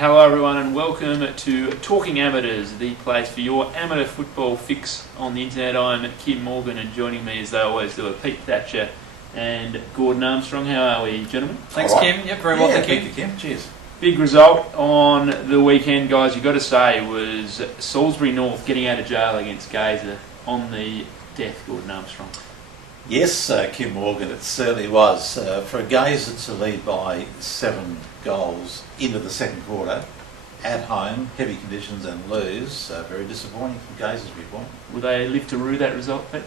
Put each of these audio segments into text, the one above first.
Hello everyone and welcome to Talking Amateurs, the place for your amateur football fix on the internet. I'm Kim Morgan and joining me as they always do are Pete Thatcher and Gordon Armstrong. How are we, gentlemen? Thanks, Right. Kim. Yep, very well, thank you. Kim. Cheers. Big result on the weekend, guys, you've got to say, was Salisbury North getting out of jail against Gazer on the death, Gordon Armstrong. Yes, Kim Morgan, it certainly was. For a Gazer to lead by 7 goals into the second quarter, at home, heavy conditions and lose, very disappointing for Gazer's viewpoint. Will they live to rue that result, Pete?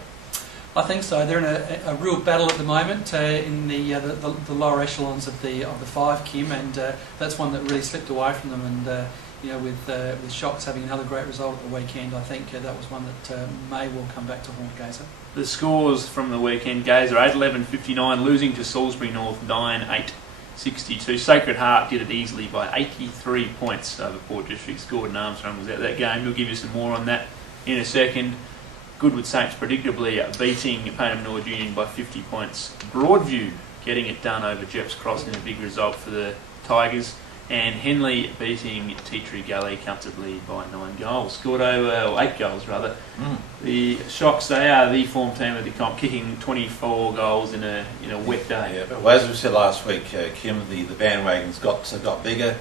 I think so. They're in a real battle at the moment in the lower echelons of the five, Kim, and that's one that really slipped away from them. And with Shocks having another great result at the weekend, I think that was one that may well come back to haunt Gazer. The scores from the weekend: Gazer 8-11-59, losing to Salisbury North 9-8-62. Sacred Heart did it easily by 83 points over Port District's. Gordon Armstrong was out that game. We'll give you some more on that in a second. Goodwood Saints predictably beating Payneham Norwood Union by 50 points. Broadview getting it done over Jeps Cross in a big result for the Tigers. And Henley beating Tea Tree Gully comfortably by 9 goals. Scored over, or 8 goals rather. The Shocks, they are the form team of the comp, kicking 24 goals in a wet day. Yeah, but as we said last week, Kim, the bandwagons got bigger,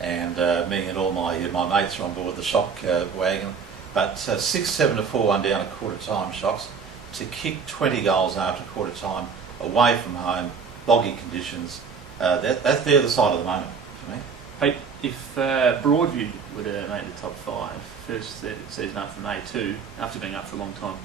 and me and all my mates are on board the Shock wagon. But 6-7 to 4-1 down at quarter time, Shocks, to kick 20 goals after quarter time, away from home, boggy conditions. That's the other side of the moment for me. Pete, if Broadview were to make the top 5, first season up from A2, after being up for a long time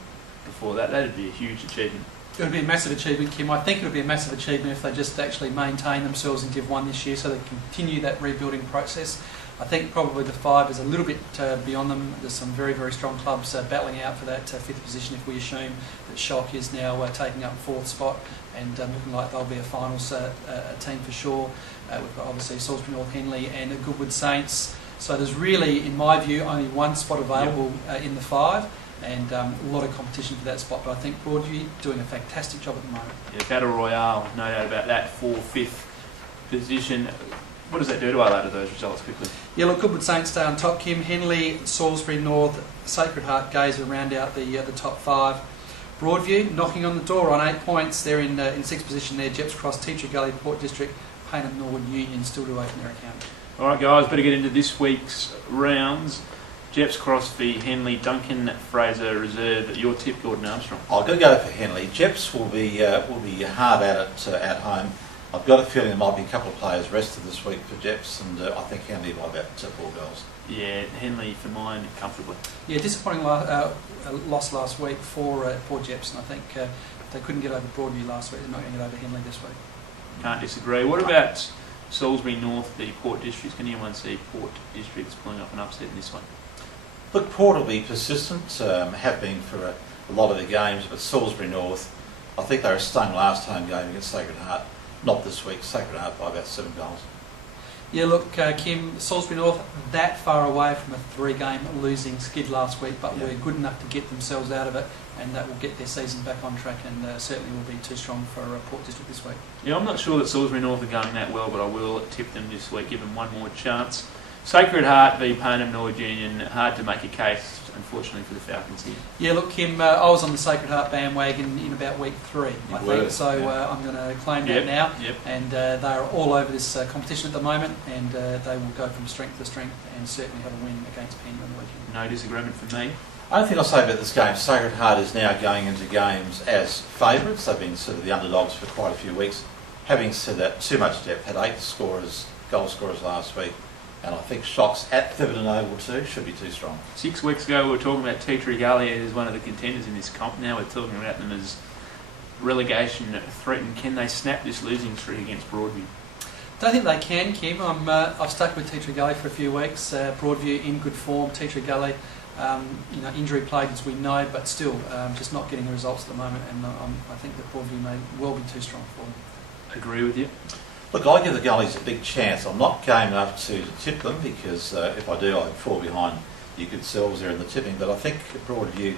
before that, that'd be a huge achievement. It would be a massive achievement, Kim. I think it would be a massive achievement if they just actually maintain themselves in Div 1 this year, so they continue that rebuilding process. I think probably the 5 is a little bit beyond them. There's some very, very strong clubs battling out for that 5th position if we assume that Shock is now taking up 4th spot and looking like they'll be a finals team for sure. We've got obviously Salisbury North, Henley and Goodwood Saints. So there's really, in my view, only one spot available in the 5 and a lot of competition for that spot. But I think Broadview doing a fantastic job at the moment. Yeah, Battle Royale, no doubt about that, for 5th position. What does that do to our later those results quickly? Yeah, look, Goodwood Saints stay on top, Kim. Henley, Salisbury North, Sacred Heart, Gazer round out the top 5. Broadview knocking on the door on 8 points. They're in 6th position there. Jeps Cross, Tea Tree Gully, Port District, Payneham Norwood Union still to open their account. All right, guys, better get into this week's rounds. Jeps Cross v Henley, Duncan Fraser Reserve. Your tip, Gordon Armstrong. I've got to go for Henley. Jeps will be hard at it at home. I've got a feeling there might be a couple of players rested this week for Jeps, and I think Henley by about 4 goals. Yeah, Henley for mine comfortably. Yeah, disappointing loss last week for Jeps, and I think they couldn't get over Broadview last week. They're not going to get over Henley this week. Can't disagree. What about Salisbury North v Port Districts? Can anyone see Port Districts pulling up an upset in this one? Look, Port will be persistent, have been for a lot of the games, but Salisbury North, I think they were stung last home game against Sacred Heart. Not this week, Sacred Heart by about 7 goals. Yeah, look, Kim, Salisbury North that far away from a 3-game losing skid last week, but were good enough to get themselves out of it, and that will get their season back on track, and certainly will be too strong for Port District this week. Yeah, I'm not sure that Salisbury North are going that well, but I will tip them this week, give them one more chance. Sacred Heart v Payneham Norwood Union, hard to make a case, unfortunately, for the Falcons here. Yeah, look, Kim, I was on the Sacred Heart bandwagon in about week 3, I think, so I'm going to claim that now. And they are all over this competition at the moment, and they will go from strength to strength and certainly have a win against Penn on the weekend. No disagreement from me. I don't think I'll say about this game. Sacred Heart is now going into games as favourites. They've been sort of the underdogs for quite a few weeks. Having said that, too much depth. Had 8 goal scorers last week. And I think Shocks at Thiverton Oval too should be too strong. 6 weeks ago we were talking about Tea Tree Gully as one of the contenders in this comp. Now we're talking about them as relegation threatened. Can they snap this losing streak against Broadview? Don't think they can, Kim. I've stuck with Tea Tree Gully for a few weeks. Broadview in good form. Tea Tree Gully, injury plagued as we know, but still just not getting the results at the moment. And I think that Broadview may well be too strong for them. Agree with you. Look, I give the Gullies a big chance. I'm not game enough to tip them because if I do, I'd fall behind you good selves there in the tipping. But I think Broadview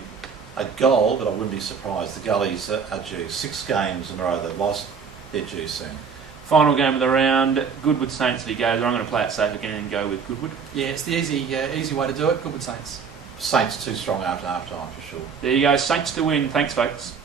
a goal, but I wouldn't be surprised. The Gullies are due 6 games in a row they've lost. They're due soon. Final game of the round, Goodwood Saints v Gators. I'm going to play it safe again and go with Goodwood. Yeah, it's the easy way to do it. Goodwood Saints. Saints too strong after half time for sure. There you go, Saints to win. Thanks, folks.